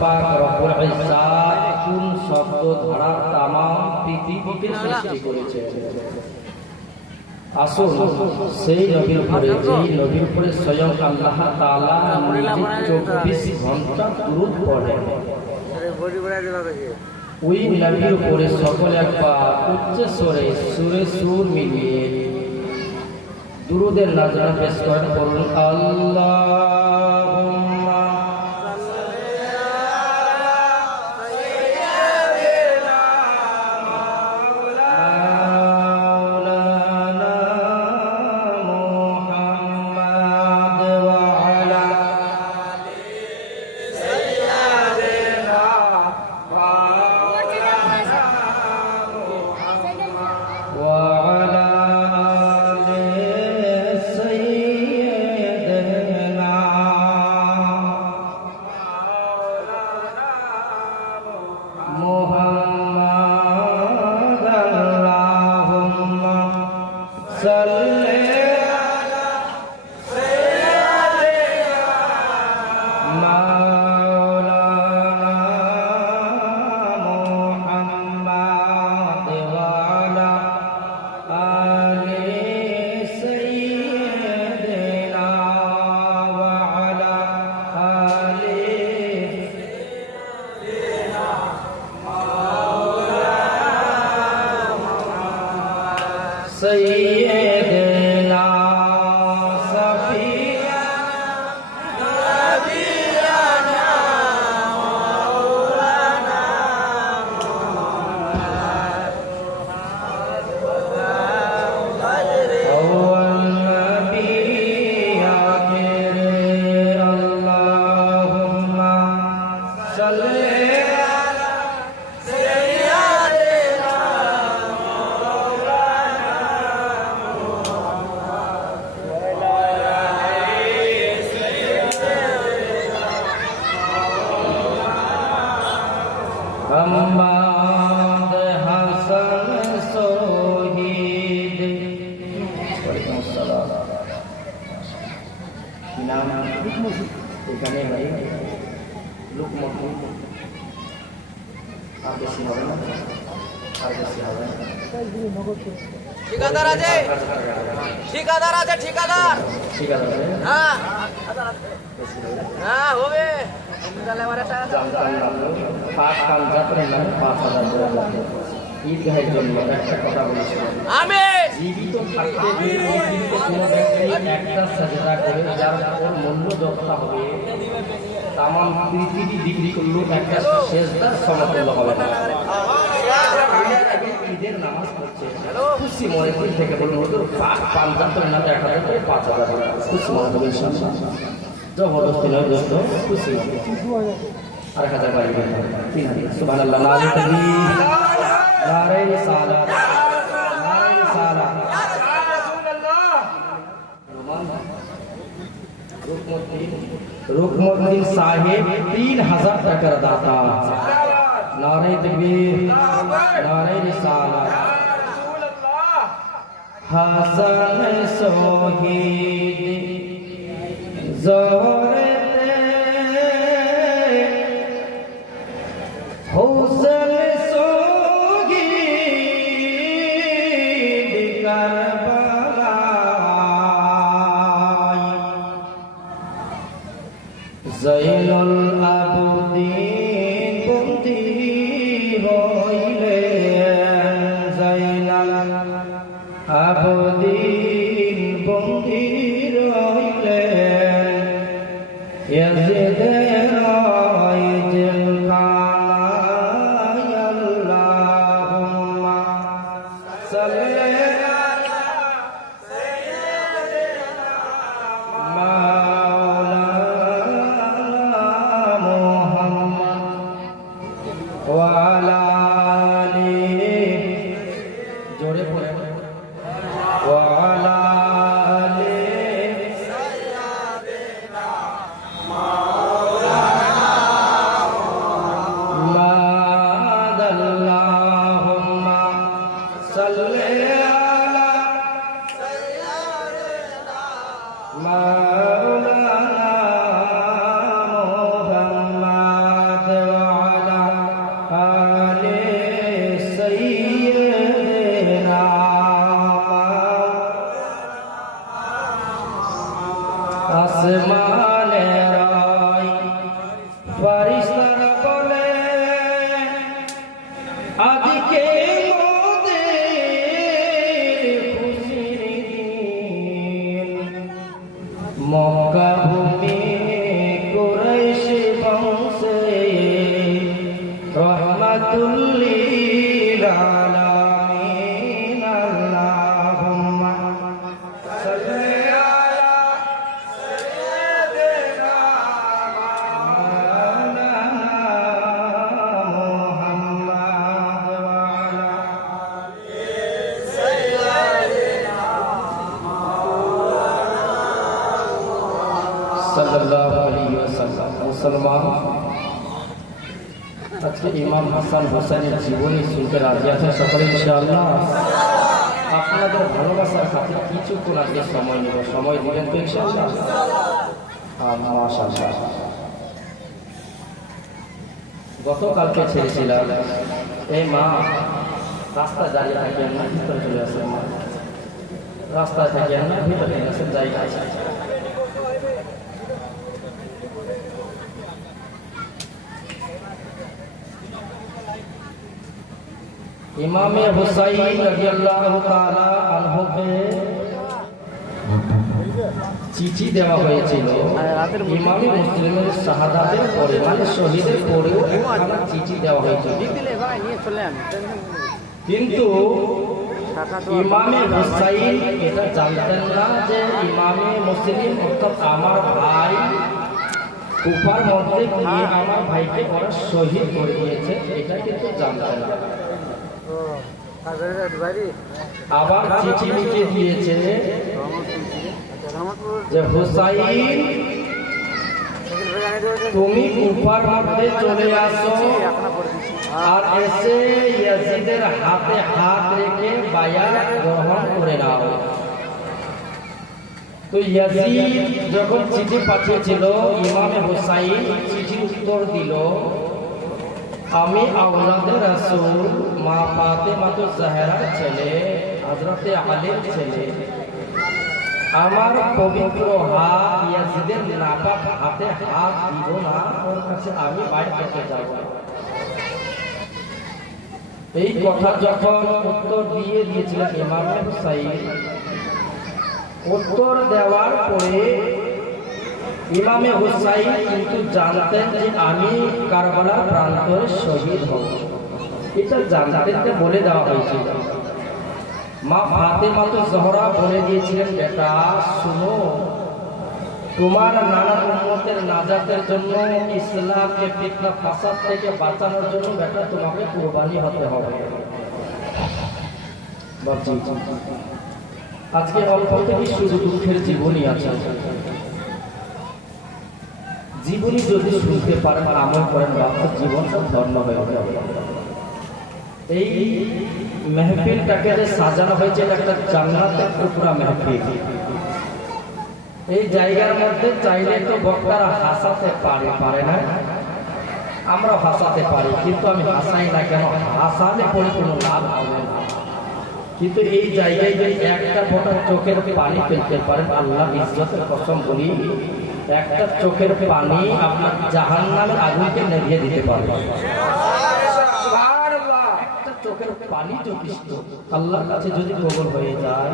পাক রব্বুল ইজ্জাত কোন শব্দ ধারা তামাম পৃথিবীকে সৃষ্টি করেছে। আসুন সেই নবীর উপরে, যেই নবীর উপরে স্বয়ং আল্লাহ তাআলা নিজে 24 ঘন্টা দুরূদ পড়েন, ওই নবীর উপরে সকলে একবার উচ্চ স্বরে সুরে সুর মিলিয়ে দুরূদের নাজরা পেশ করেন। বলুন আল্লাহুম্মা سيدنا صفينا نبينا مولانا أول نبي آخر اللهم صل মোহাম্মদ হাসান শহীদ। ওয়ালাইকুম আসসালাম। কি নাম? এখানে ভাই লুকমতুল। আর বেশি হবে না, আর বেশি হবে না। ঠিকাদার আছে, ঠিকাদার আছে, ঠিকাদার। ঠিকাদার আছে? হ্যাঁ হ্যাঁ হবে। ঈদগাহের জন্য একটা কথা বলেছিলাম, জীবিত থাকতে কোনো ব্যক্তি একটা সাজদা করে যার ওর মূল্য যতটা হবে তামাম পৃথিবী বিক্রি করলেও একটা সেজদার সমতুল্য হবে না। ঈদের নামাজ পড়ছে খুশি মনে দিন থেকে বলুন হুজুর পাঁচ না 1000 করে 5000 খুশি মনে হবে ইনশাআল্লাহ। জবরদস্তি নয় দোস্ত, খুশি আর 1000 বাড়ি সুবহানাল্লাহ। নারে তাকবীর, নারে রিসালাত, নারে রিসালাত। রুকমুদ্দিন সাহেব 3000 টাকার দাতা। নারে তাকবীর, নারে রিসালাত। হাসান শহীদ জোহরেতে হোসেন শহীদ কারবালায় জয়নুল আবদিন বন্দী হইলেন, জয়নুল আবদিন বন্দী রইলেন। ফারিস্তারা বলে আজকে মোদের খুশির দিন। মক্কা ভূমি কুরাইশ বংশে রহমাতুল লিল আলামিন। আল্লাহুম্মা সাল্লি আলা সাইয়্যিদিনা মুহাম্মাদ ওয়া আলা সাল্লাল্লাহু আলাইহি ওয়াসাল্লাম। মুসলমান, আজকে ইমাম হাসান হোসেনের জীবনী শুনতে রাজি আছেন সকলে ইনশাআল্লাহ? আপনাদের ভালোবাসার খাতিরে কিছুক্ষণ আজকে সময় নেব, সময় দিবেন তো ইনশাআল্লাহ? মাশাআল্লাহ। গতকালকে ছেড়েছিলাম, এই মা রাস্তায় দাঁড়িয়ে থাকেন না, ভিতরে চলে আসেন। মা রাস্তায় থাকেন না, ভিতরে চলে আসেন, জায়গা আছে। ইমামে হুসাইন রাদিয়াল্লাহু তাআলা আনহুকে চিঠি দেওয়া হয়েছিল। ইমামে মুসলিমের শাহাদাতের পরে, মানে শহীদের পরেও একটা চিঠি দেওয়া হয়েছিল। কিন্তু ইমামে হুসাইন এটা জানতেন না যে ইমামে মুসলিম অর্থাৎ আমার ভাই কুফার মধ্যে গিয়ে আমার ভাইকে ওরা শহীদ করে দিয়েছে, এটা কিন্তু জানতেন না। আবার চিঠি লিখে দিয়েছে যে হুসাইন তুমি কুফার মধ্যে চলে আসো আর এসে ইয়াজিদের হাতে হাত রেখে বায়াত গ্রহণ করে নাও। তো ইয়াজিদ যখন চিঠি পাঠিয়েছিল, ইমামে হুসাইন চিঠির উত্তর দিল, আমি আওলাদে রাসূল মা ফাতেমাতুজ জাহরার ছেলে, হযরতে আলীর ছেলে। আমার পবিত্র হাত ইয়াজিদের নাপাক হাতে হাত দিব না, ওর কাছে আমি বাইরে থেকে যাব। এই কথা যখন উত্তর দিয়ে দিয়েছিলেন ইমামে হুসাইন, উত্তর দেওয়ার পরে ইমামে হুসাইন কিন্তু জানতেন যে আমি কারবালার প্রান্তরে শহীদ হব, এটা জানতেন, বলে দেওয়া হয়েছিল। মা ফাতেমাতুজ জহরা বলে দিয়েছিলেন, বেটা শুনো, তোমার নানা উম্মতের নাজাতের জন্য, ইসলামকে ফিতনা ফাসাদ থেকে বাঁচানোর জন্য বেটা তোমাকে কুরবানি হতে হবে। আজকে অল্প থেকে শুধু দুঃখের জীবনই আছে। জীবনী যদি শুনতে পারেন, আমল করেন, আপনার জীবনটা ধন্য হয়ে যাবে। এই মেহফিলটাকে যে সাজানো হয়েছে, এটা একটা জান্নাতের টুকরা মেহফিল। এই জায়গার মধ্যে চাইলে তো বক্তারা হাসাতে পারে না, আমরা হাসাতে পারি, কিন্তু আমি হাসাই না কেন? হাসালে পরে কোনো লাভ হবে না। কিন্তু এই জায়গায় যদি একটা ফোঁটা চোখের পানি ফেলতে পারেন, আল্লাহ ইজ্জতের কসম বলি, একটা চোখের পানি আপনার জাহান্নামের আগুনকে নেভিয়ে দিতে পারবে। একটা চোখের পানি যথেষ্ট আল্লাহর কাছে যদি কবুল হয়ে যায়,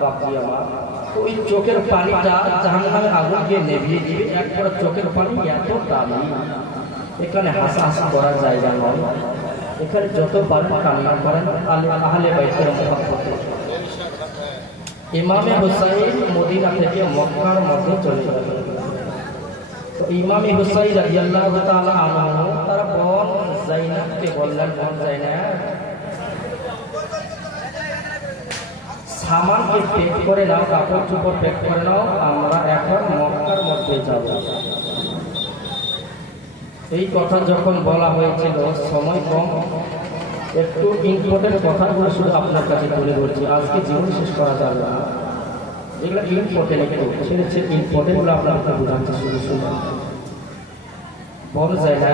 বাপজি আমার, ওই চোখের পানিটা জাহান্নামের আগুনকে নেভিয়ে দিবে। এক ফোঁটা চোখের পানি এত দামি, এখানে হাসাহাসি করার জায়গা নয়। এখানে যত পারেন কান্না করেন আহলে বাইতের মহব্বতে। ইমামে হুসাইন মদিনা থেকে মক্কার মধ্যে চলে যাবে। তো ইমামে হুসাইন রাদিয়াল্লাহু তাআলা আনহু তার বোন যায়নাবকে বললেন, বোন যায়নাব, সামানকে প্যাক করে নাও, কাপড় চোপড় প্যাক করে নাও, আমরা এখন মক্কার মধ্যে যাব। এই কথা যখন বলা হয়েছিল, সময় কম, একটু ইম্পর্টেন্ট কথাগুলো শুধু আপনার কাছে তুলে ধরছি। আজকে জীবন শেষ করা যাবে না, এগুলো ইম্পর্টেন্ট, একটু ছেড়ে ইম্পর্টেন্টগুলো আপনাকে বোঝাচ্ছি, শুধু শুনুন। বল যায় না,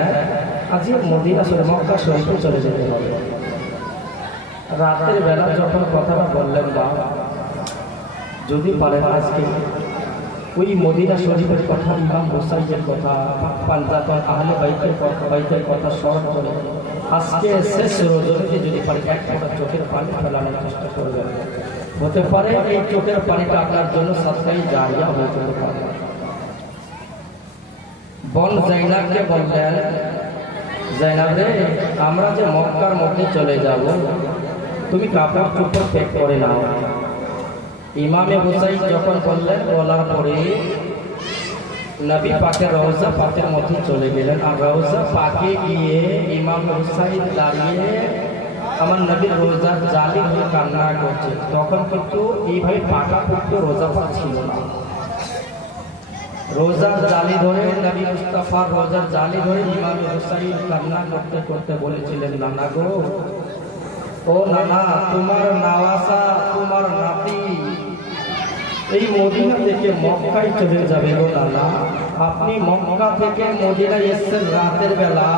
আজকে মদিনা আসলে মক্কা শরীফে চলে যেতে হবে। রাতের বেলা যখন কথাটা বললেন, বা যদি পারেন আজকে ওই মদিনা শরীফের কথা, ইমাম হোসাইনের কথা, পাঞ্জাতন আহলে বাইতের কথা স্মরণ করে আজকে শেষ রজনীতে যদি পারে এক ফোঁটা চোখের পানি ফেলানোর চেষ্টা করবেন, হতে পারে এই চোখের পানিটা আপনার জন্য সাদকায়ে জারিয়া হয়ে যেতে পারে। বোন জাইনাবকে বললেন, জাইনাব রে, আমরা যে মক্কার মধ্যে চলে যাব, তুমি কাপড় চোপড় প্যাক করে নাও। ইমামে হুসাইন যখন বললেন, বলার পরে নবী পাকের রওজা পাকের মধ্যে চলে গেলেন। আর রওজা পাকে গিয়ে ইমাম হুসাইন দাঁড়িয়ে আমার নবীর রোজার জালি হয়ে কান্না করছে। তখন কিন্তু এইভাবে পাকা পুক্ত রোজা পাক ছিল না। রোজার জালি ধরে নবী মুস্তাফার রোজার জালি ধরে ইমাম হুসাইন কান্না করতে করতে বলেছিলেন, নানা গো, ও নানা, তোমার নাওয়াসা, তোমার নাতি এই মদিনা থেকে মক্কায় চলে যাবে গো নানা। আপনি মক্কা থেকে মদিনায় এসেছেন রাতের বেলা,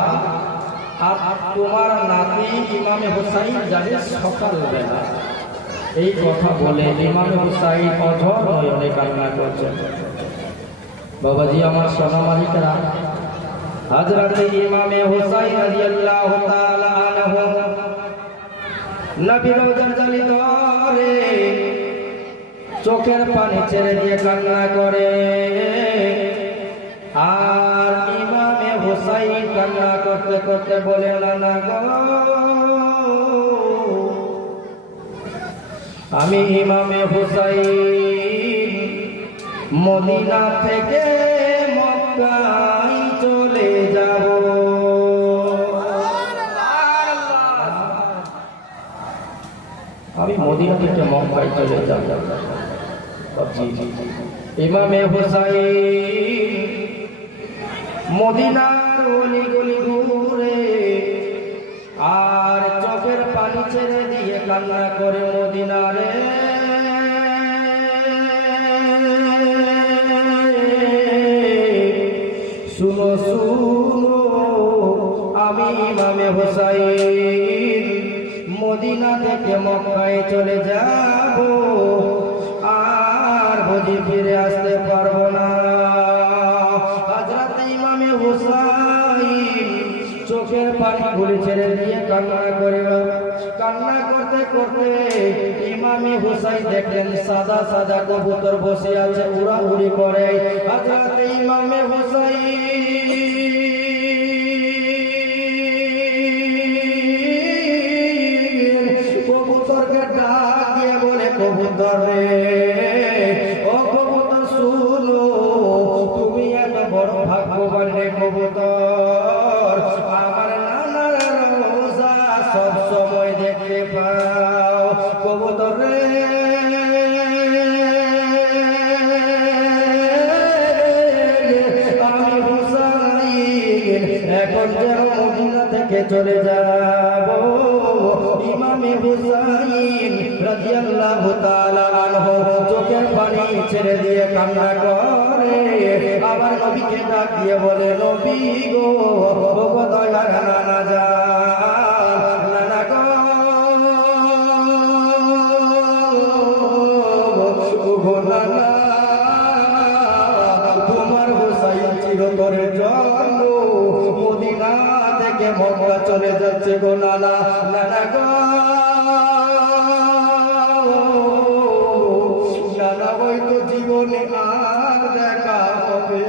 আর তোমার নাতি ইমামে হুসাইন যাবে সকাল বেলা। এই কথা বলে ইমামে হুসাইন অঝর নয়নে কান্না করছেন। বাবাজি আমার সোনা মালিকরা, হযরত ইমামে হুসাইন রাদিয়াল্লাহু তাআলা আনহু নবী রওজার জালি ধরে চোখের পানি ছেড়ে দিয়ে কান্না করে। আর ইমামে হুসাইন কান্না করতে করতে বলে, নানা গো, আমি ইমামে হুসাইন মদিনা থেকে মক্কায় চলে যাব। আমি মদিনা থেকে মক্কায় চলে যাব। ইমামে হুসাইন মদিনার অলিগলি ঘুরে আর চোখের পানি ছেড়ে দিয়ে কান্না করে, মদিনারে শুনো শুনো, আমি ইমামে হুসাইন মদিনা থেকে মক্কায় চলে যাব, আর বুঝি ফিরে আসতে পারবো না। হযরত ইমামে হুসাইন চোখের পানি গুলি ছেড়ে দিয়ে কান্না করে। কান্না করতে করতে ইমামে হুসাইন দেখলেন সাদা সাদা কবুতর বসে আছে, উড়াউড়ি করে। হযরত ইমামে হুসাইন কবুতরকে ডাক দিয়ে বলে, কবুতর রে, ও কবুতর শুনো, তুমি এত বড় ভাগ্যবান রে কবুতর, আমার নানার রোজা সব সময় দেখতে পাও। কবুতর রে, আমি হুসাইন এখন যেন মদিনা থেকে চলে যাব। ইমামে হুসাইন রাদিয়াল্লাহু তাআলা আনহু চোখের পানি ছেড়ে দিয়ে কান্না করে। আবার নবীকে ডাক দিয়ে বলে, নবী গো, ও গো দয়ার নানা যান, নানা গো, ও গো নানা, তোমার হুসাইন চিরতরের জন্য মদিনা থেকে মক্কা চলে যাচ্ছে গো নানা। নানা গো, নানা হয়তো জীবনে আর দেখা হবে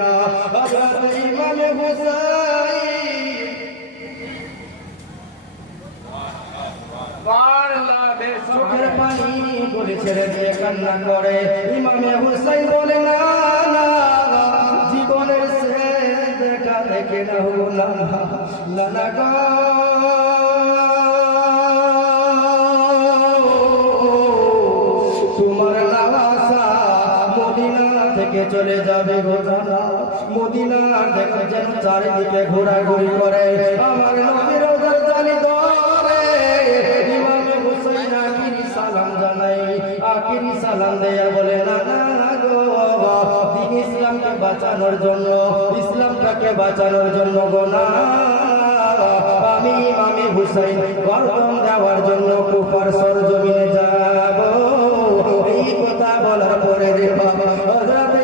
না। হযরত ইমামে হুসাইন চোখের পানি বলে ছেড়ে দিয়ে কান্না করে। ইমামে হুসাইন বলে, না না, জীবনের শেষ দেখা দেখে না হলো না। নানা গো, তোমার নাওয়াসা মদিনা থেকে চলে যাবে গো নানা। মদিনা দেখে যেন চারিদিকে ঘোরাঘুরি করে, আমার নবীর রওজার জালি ধরে। ইমামে হুসাইন আখিরি সালাম জানাই, আখিরি সালাম দেয়া বলে, নানা গো, দিন ইসলামকে বাঁচানোর জন্য, ইসলামটাকে বাঁচানোর জন্য গো না, আমি ইমামে হুসাইন গর্দন দেওয়ার জন্য কুফার সরজমিনে যাব। এই কথা বলার পরে রে বাবা, হযরত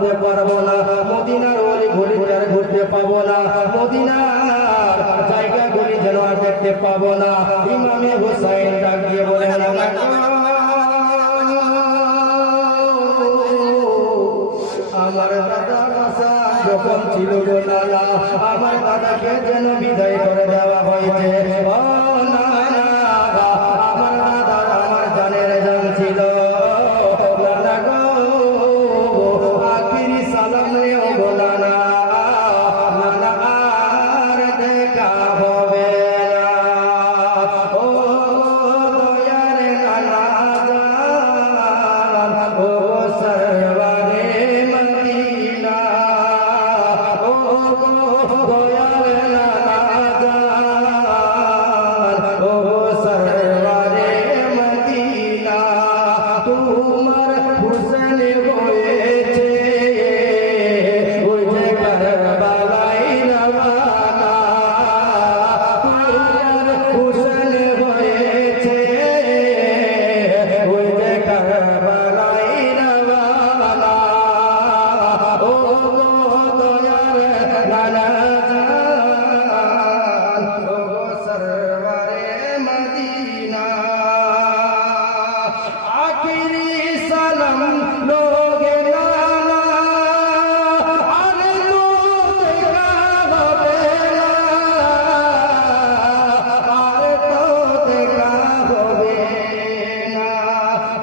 করতে পারবো না, মদিনার ওলি গলিতে আর ঘুরতে পাবো না, মদিনার জায়গা গলি যেন আর দেখতে পাবো না। ইমামে হুসাইন ডাক দিয়ে বলে আমার দাদা রাসা যখন ছিল গো নানা, আমার দাদাকে যেন বিদায় করে দেওয়া হয়েছে। ও নানা, আমার দাদা আমার জানের জান ছিল। নানা গো, আখিরি সালাম রে গো নানা, নানা আর দেখা হবে না। ও দয়ার নানা জান, ও সরওয়ারে মদিনা, ও দয়ার নানা জান, ও সরওয়ারে মদিনা, তোমার হুসেন হয়েছে ওই যে কারবালায় রওয়ানা, তোমার হুসেন হয়েছে ওই যে কারবালায় রওয়ানা। ও দয়ার নানা জান, ও সরওয়ারে মদিনা, আখিরি সালাম লোগে নানা, আর তো দেখা হবে না, আর তো দেখা হবে না।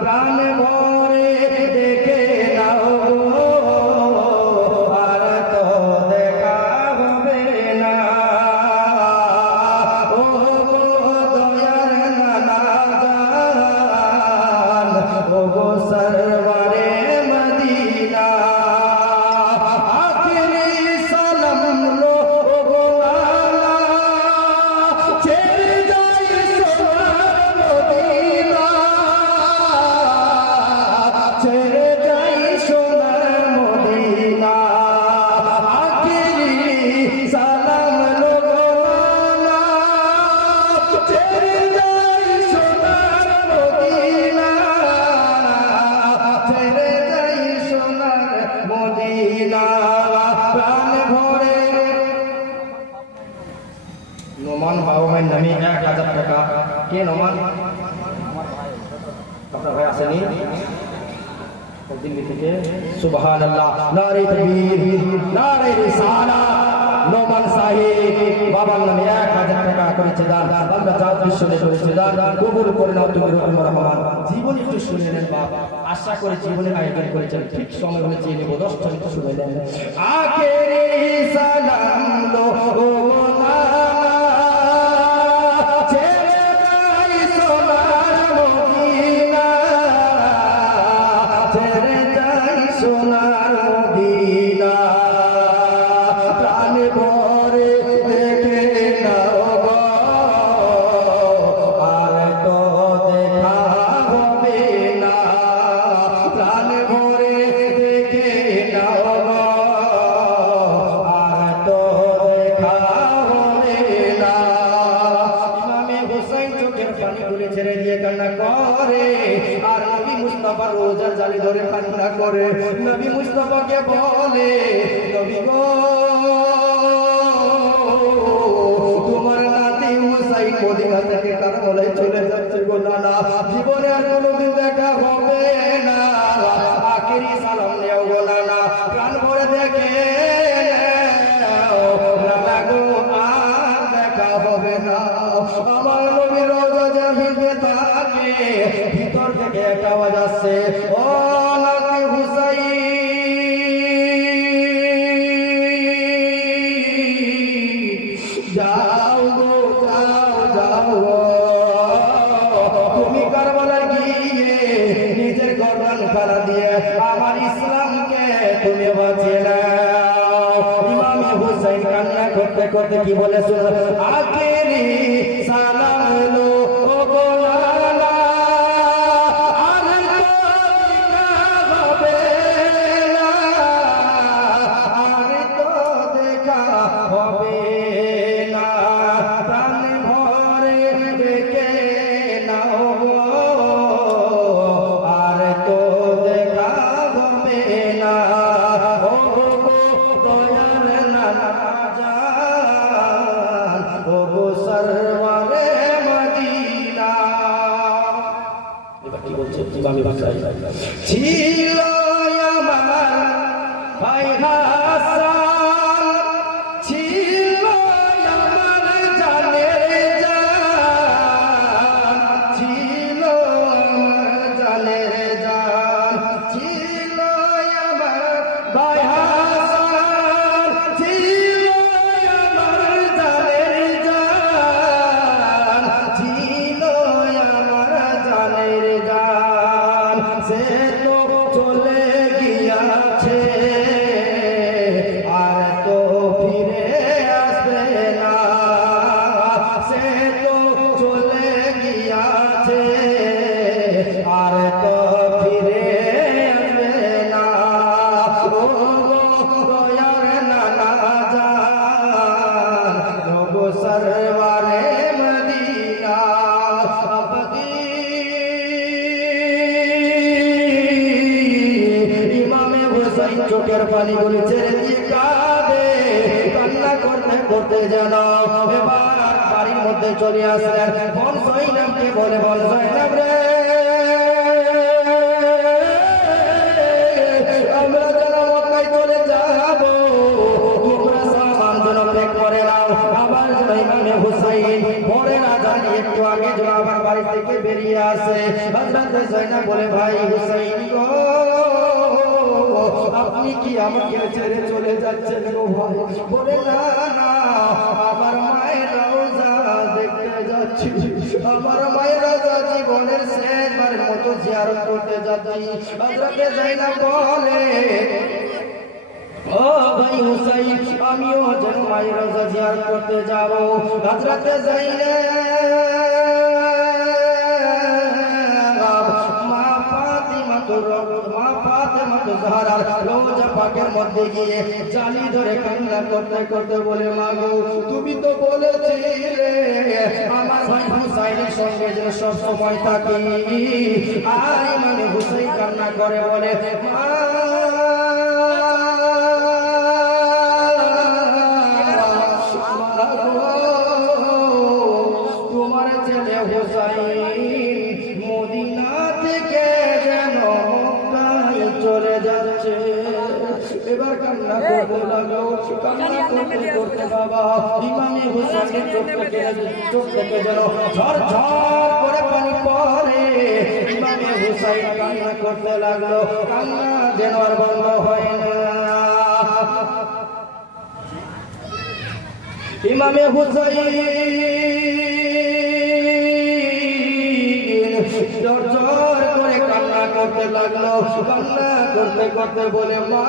প্রাণ ভরে দেখে নাও গো, আর তো দেখা হবে না। ও দয়ার নানা জান, ও গো সরওয়ারে মদিনা, আখিরি সালাম লো গো নানা, ছেড়ে যাই সোনার মদিনা, ছেড়ে যাই সোনার মদিনা, আখিরি সালাম লো গো নানা, ছেড়ে যাই সোনার মদিনা, ছেড়ে যাই সোনার মদিনা। প্রাণ ভরে নোমান বাবুমাইন নামে 1000 টাকা। কে নোমান? আপনার ভাই আসেনি দিল্লি থেকে? সুবহানাল্লাহ, নারে তাকবীর, নারে রিসালাত। নোমান সাহেব বাবার নামে 1000 টাকা করেছে দান। আমরা জাত বিশ্বনে করেছে দান, কবুল করে নাও তুমি রহমান রহমান। জীবন একটু শুনে নেন বাপ, আশা করে জীবনে আয়োজন করেছেন, ঠিক সময় হলে চেয়ে নেব, 10 মিনিট শুনে নেন। আখেরি সালাম লো গো নানা, ছেড়ে যাই সোনার মদিনা, ছেড়ে যাই সোনার মদিনা, প্রাণ ভরে দেখে নাও গো, আর তো দেখা হবে না। প্রাণ ভরে দেখে নাও গো, আর তো দেখা হবে না। ইমামে হুসাইন চোখের পানি তুলে ছেড়ে দিয়ে কান্না করে, আর নবী মুস্তাফা রোজার জালি ধরে কান্না করে। নবী মুস্তাফাকে বলে, নবী গো, তোমার নাতি হুসাইন মদিনা থেকে কারবালায় চলে যাচ্ছে গো নানা, জীবনে আর কোনোদিন দেখা হবে না, আখিরি সালাম নেও গো নানা, প্রাণ ভরে দেখে নাও নানা গো, আর দেখা হবে না। আমার নবীর রোজা জাহিদে থাকে, ভিতর থেকে একটা আওয়াজ আসছে, ও নাতি হুসাইন, যাও গো, যাও যাও গো, তুমি কারবালায় গিয়ে নিজের গর্দান খাড়া দিয়ে আমার ইসলামকে তুমি বাঁচিয়ে নাও। ইমামে হুসাইন কান্না করতে করতে কি বলে শুনো, আখেরি সালাম লো গো নানা, আর তো দেখা হবে না, আর তো দেখা হবে না। প্রাণ ভরে দেখে নাও গো, আর তো দেখা হবে না। ইমামে হুসাইন ছিল আমার ভাই হাসান, ছিল আমার জানের জান, ছিল আমার জানের জান, ছিল আমার ভাই হাসান, ছিল আমার জানের জান, ছিল আমার জানের জান। সে তো চলে গিয়াছে আর তো ফিরে আসবে না, সে তো চলে গিয়াছে আর তো ফিরে আসবে না। ও দয়ার নানা জান গো সরওয়ারে মদিনা, ইমামে হুসাইন চোখের পানিগুলি ছেড়ে দিয়ে কাঁদে, কান্না করতে করতে যেন এবার বাড়ির মধ্যে চলে আসলেন। বল জয়নাবকে বলে, বল জয়নাব রে, আমরা যেন মক্কায় চলে যাব, তোমরা সামান যেন প্যাক করে নাও। আবার যেন ইমামে হুসাইন পরে না জানি একটু আগে যেন আবার বাড়ি থেকে বেরিয়ে আসে। হযরত জয়নাব বলে, ভাই হুসাইন গো, আপনি কি আমাকে ছেড়ে চলে যাচ্ছেন গো ভাই? বলে, না না, আমার মায়ের রওজা দেখতে যাচ্ছি, আমার মায়ের রওজা জীবনের শেষবারের মতো জিয়ারত করতে যাচ্ছি। হযরত জয়নাব বলে, ও ভাই হুসাইন, আমিও যেন মায়ের রওজা জিয়ারত করতে যাব। হযরত জয়নাব মা ফাতিমা তো জাহরার রওজা পাকের মধ্যে গিয়ে জালি ধরে কান্না করতে করতে বলে, মাগো তুমি তো বলেছিলে আমার ভাই হুসাইনের সঙ্গে যে সব সময় থাকি। আর ইমামে হুসাইন কান্না করে বলে, মা তোমার ছেলে হুসাইন মদিনা থেকে যেন মক্কায় চলে যাচ্ছে। এবার কান্না করতে লাগলো, কান্না করতে করতে বাবা ইমামে হুসাইনের চোখ থেকে যেন ঝর ঝর করে পানি পড়ে। ইমামে হুসাইন কান্না করতে লাগলো, কান্না যেন আর বন্ধ হয় না। ইমামে হুসাইন জোর জোর করে কান্না করতে লাগলো, কান্না করতে করতে বলে, মা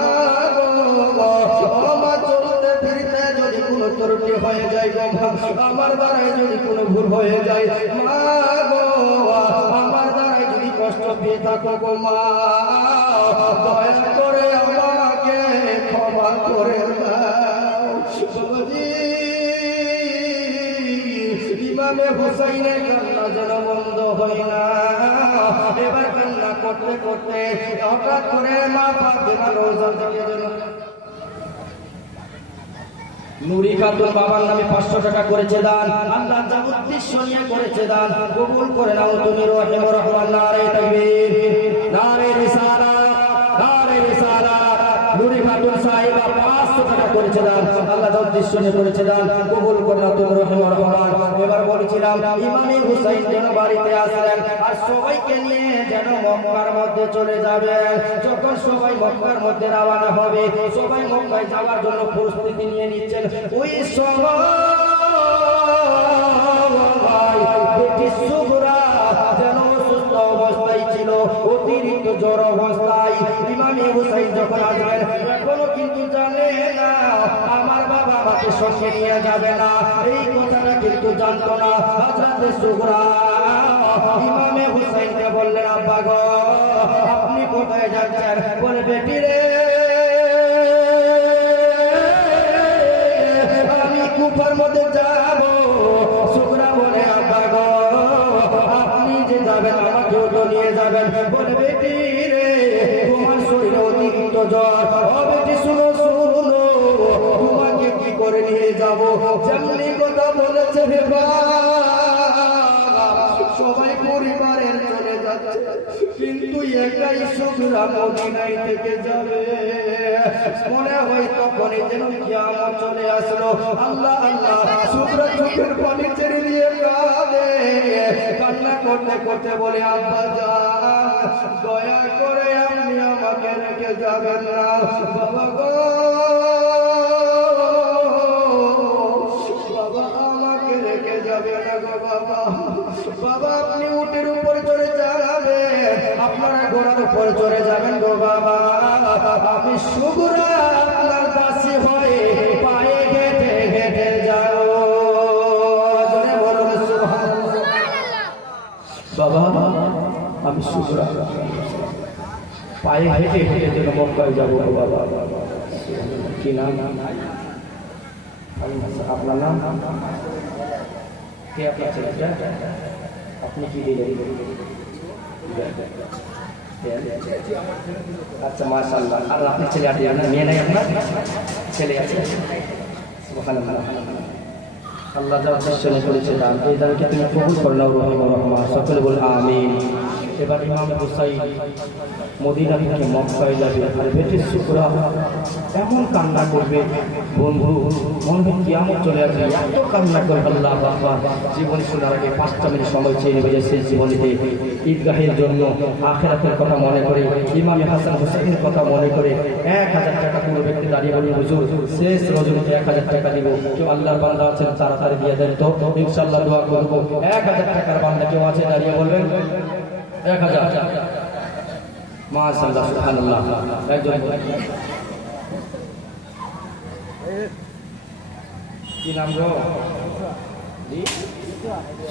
গো, ও মা, চলতে ফিরতে যদি কোনো ত্রুটি হয়ে যায় গো মা, আমার দ্বারায় যদি কোনো ভুল হয়ে যায়, মা গো, আমার দ্বারায় যদি কষ্ট পেয়ে থাকো গো মা, দয়া করে আমাকে ক্ষমা করে দাও। বাবাজি, ইমামে হুসাইনের কান্না যেন বন্ধ হয় না। এবার কান্না করতে করতে হঠাৎ করে মা ফাতেমা রওজা থেকে যেন নুরি খাতুন বাবার নামে 500 টাকা করেছে দান। আল্লাহ যা উদ্দেশ্য নিয়ে করেছে দান কবুল করে নাও তুমি রহিম রহমান। নারে তাকবীর, নারে রিসালাত, নারে রিসালাত। নুরি খাতুন সাহেবা 500 টাকা করেছে দান। আল্লাহ যা উদ্দেশ্য নিয়ে করেছে দান কবুল করে নাও তুমি রহিম রহমান। এবার বলেছিলাম ইমামে হুসাইন যেন বাড়িতে আসলেন আর সবাইকে নিয়ে যেন মক্কার মধ্যে চলে যাবে। যখন সবাই মক্কার মধ্যে রওনা হবে, সবাই মক্কায় যাওয়ার জন্য প্রস্তুতি নিয়ে নিচ্ছেন, ওই সময় বেটি সুগরা যেন অসুস্থ অবস্থায় ছিল, অতিরিক্ত জ্বর অবস্থায়। ইমামে হুসাইন যখন আসবেন এখনো কিন্তু জানে না আমার বাবা আমাকে সঙ্গে নিয়ে যাবে না, এই কথাটা কিন্তু জানতো না। হযরত সুগরা ইমামে হুসাইনকে বললেন, আব্বা গো, আপনি কোথায় যাচ্ছেন? বলে, বেটি রে, আমি কুফার মধ্যে যাব। সুগরা বলে, আব্বা গো, আপনি যে যাবেন আমাকেও তো নিয়ে যাবেন। বলে, বেটি রে, তোমার শরীরে অতিরিক্ত জ্বর। ও বেটি, শুনো শুনো, তোমাকে কি করে নিয়ে যাব? যেমনি কথা বলেছে সবাই পরিবারের চলে যাচ্ছে, কিন্তু কিন্তু একাই শুকরা মদিনায় থেকে যাবে। মনে হয় তখনই যেন কিয়ামত চলে আসলো। আল্লাহ আল্লাহ শুকরা চোখের পানি ছেড়ে দিয়ে কাঁদে, কান্না করতে করতে বলে আব্বা জান দয়া করে আপনি আমাকে রেখে যাবেন না বাবা গো, বাবা আমাকে রেখে যাবে না গো বাবা। বাবা আপনি উটের উপর চড়ে যাবেন, আপনারা ঘোড়ার উপর চড়ে যাবেন গো বাবা। আমি শুকরা আপনার দাসী হয়ে পায়ে হেঁটে হেঁটে যাও। জোরে বলুন সুবহানাল্লাহ। বাবা আমি শুকরা পায়ে হেঁটে হেঁটে যেন মক্কায় যাবো বাবা। কি নাম? আপনার নাম? কে আপনার ছেলেটা? আপনি কি দিলেন? আচ্ছা মাশাআল্লাহ। আর আপনার ছেলে আছে না? মেয়ে নাই আপনার? ছেলে আছে। সুবহানাল্লাহ। আল্লাহ যা উদ্দেশ্য করেছে দান, এই দানকে তুমি কবুল করে নাও রহিমুর রহমান। সকলে বলে আমিন। এবার ইমাম হুসাইন মদিনা থেকে মক্কায় যাবে, আর বেটির শুকরা এমন কান্না করবে বন্ধু, মনে হয় কিয়ামত চলে আসবে, এত কান্না করবে। আল্লাহ বাবা জীবনী শোনার আগে 5টা মিনিট সময় চেয়ে নেবে যে সেই জীবনীতে ঈদগাহের জন্য আখিরাতের কথা মনে করে, ইমাম হাসান হুসাইনের কথা মনে করে 1000 টাকা কোনো ব্যক্তি দাঁড়িয়ে বলুন হুজুর শেষ রজনীতে 1000 টাকা দিব। কেউ আল্লাহর বান্দা আছেন তাড়াতাড়ি দিয়ে দেন তো, ইনশাআল্লাহ দোয়া করব। 1000 টাকার বান্দা কেউ আছে দাঁড়িয়ে বলবেন 1000। মাশাআল্লাহ সুবহানাল্লাহ। একজন কি নাম গো? জি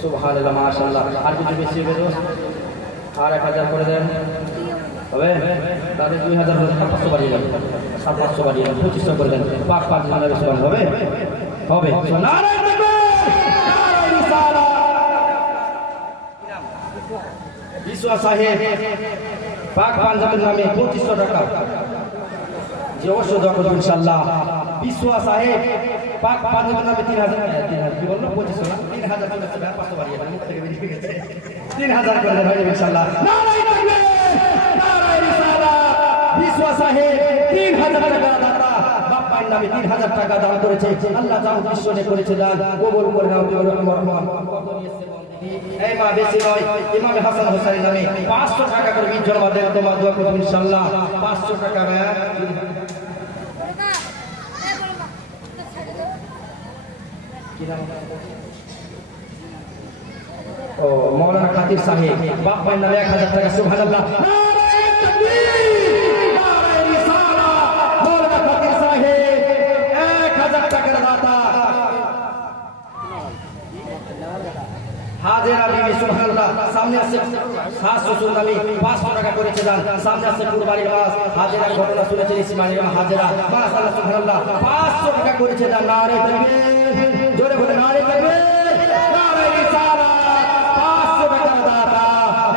সুবহানাল্লাহ মাশাআল্লাহ। আর কিছু বেশি হবে তো আর 1000 করে দেন হবে, তাহলে 2000 হলে 500 বাড়িয়ে যাবে, 500 বাড়িয়ে 2500 করে দেন। পাক পাক নামে সুবহান হবে হবে। নারায়ে তাকবীর, নারায়ে রিসালাত। বিশওয়া সাহেব পাক পাঞ্জাবের নামে 2500 টাকা যে অবশ্যই দোয়া করবেন ইনশাআল্লাহ। বিশওয়া সাহেব পাক পাঞ্জাবের নামে 3000 কি বললো 2500 না 3000 করে 500 বাড়িয়ে মুখ থেকে বেরিয়ে গেছে 3000 করে দেন ইনশাআল্লাহ। নারায়ে তাকবীর, নারায়ে রিসালাত। বিশওয়া সাহেব 3000 টাকা দাতা বাপ্পার নামে 3000 টাকা দান করেছে। আল্লাহ যা উদ্দেশ্য করেছে দান কবুল করে নাও তুমি রহমান রহমান। কত নিয়েছে এই মা বেশি নয়, ইমাম হাসান হুসাইনের নামে 500 টাকা করে 20 জন বাদে তোমার দোয়া করবেন ইনশাআল্লাহ। 500 টাকা কি নাম? ও মাওলানা খাতির সাহেব বাপ্পার নামে 1000 টাকা। সুবহানাল্লাহ। নারায়ে তাকবীর, নারায়ে রিসালাত। মাওলানা খাতির সাহেব 1000 টাকার দাতা। হাজেরা বিবি সুবহানাল্লাহ। সামনে আছে শাহ শ্বশুর নামে 500 টাকা করেছে দান। সামনে আছে কুরবানির মাস, হাজেরা ঘটনা শুনেছেন ইসমাইল হাজেরা মাশাআল্লাহ সুবহানাল্লাহ 500 টাকা করেছে দান। নারে তাকবীর, জোরে বলে নারে তাকবীর, নারে রিসালাত। 500 টাকা দাতা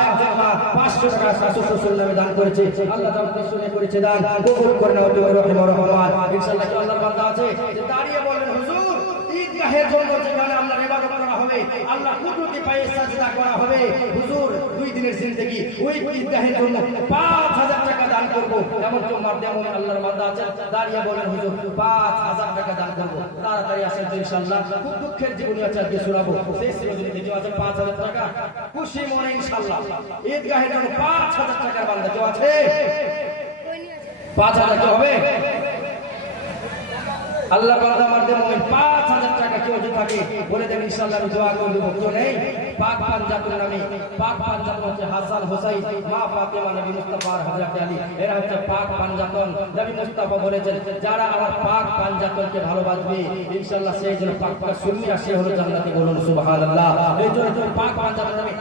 একজন মা 500 টাকা শাহ শ্বশুর নামে দান করেছে। আল্লাহ তাআলা উদ্দেশ্য করেছে দান কবুল করে নাও তুমি রহিমুর রহমান। ইনশাআল্লাহ আল্লাহর বান্দা আছে যে দাঁড়িয়ে বলেন হুজুর ঈদগাহের জন্য যেখানে আল্লাহর ইবাদত করা হবে, আল্লাহ কুদরতি পায়ে সাজদা করা হবে, হুজুর 2 দিনের জিন্দেগি ওই ঈদগাহের জন্য 5000 টাকা দান করব। এমন কেউ মাধ্যমে আল্লাহর বান্দা আছে দাঁড়িয়ে বলেন হুজুর 5000 টাকা দান করব। তাড়াতাড়ি আসেন তো ইনশাআল্লাহ। খুব দুঃখের জীবনী আছে আজকে শোনাবো। সেই জীবনী কেউ আছে 5000 টাকা খুশি মনে ইনশাআল্লাহ ঈদগাহের জন্য 5000 টাকার বান্দা কেউ আছে? 5000 কেউ হবে? আল্লাহ বান্দা মারদে মুমিন 5000 টাকা কেউ যদি থাকে বলে দেন ইনশাআল্লাহ আমি দোয়া করে দেব। কেউ নেই? পাক পাঞ্জাবের নামে পাক পাঞ্জাব হচ্ছে হাসান হুসাইন মা ফাতেমা নবী মুস্তাফা হযরত আলী, এরা হচ্ছে পাক পাঞ্জাতন। নবী মুস্তাফা বলেছেন যারা আমার পাক পাঞ্জাতনকে ভালোবাসবে ইনশাআল্লাহ সেই জন্য পাক সুন্নি সে হলো জান্নাতি। বলুন সুবহানাল্লাহ। এই জন্য পাক পাঞ্জাবের নামে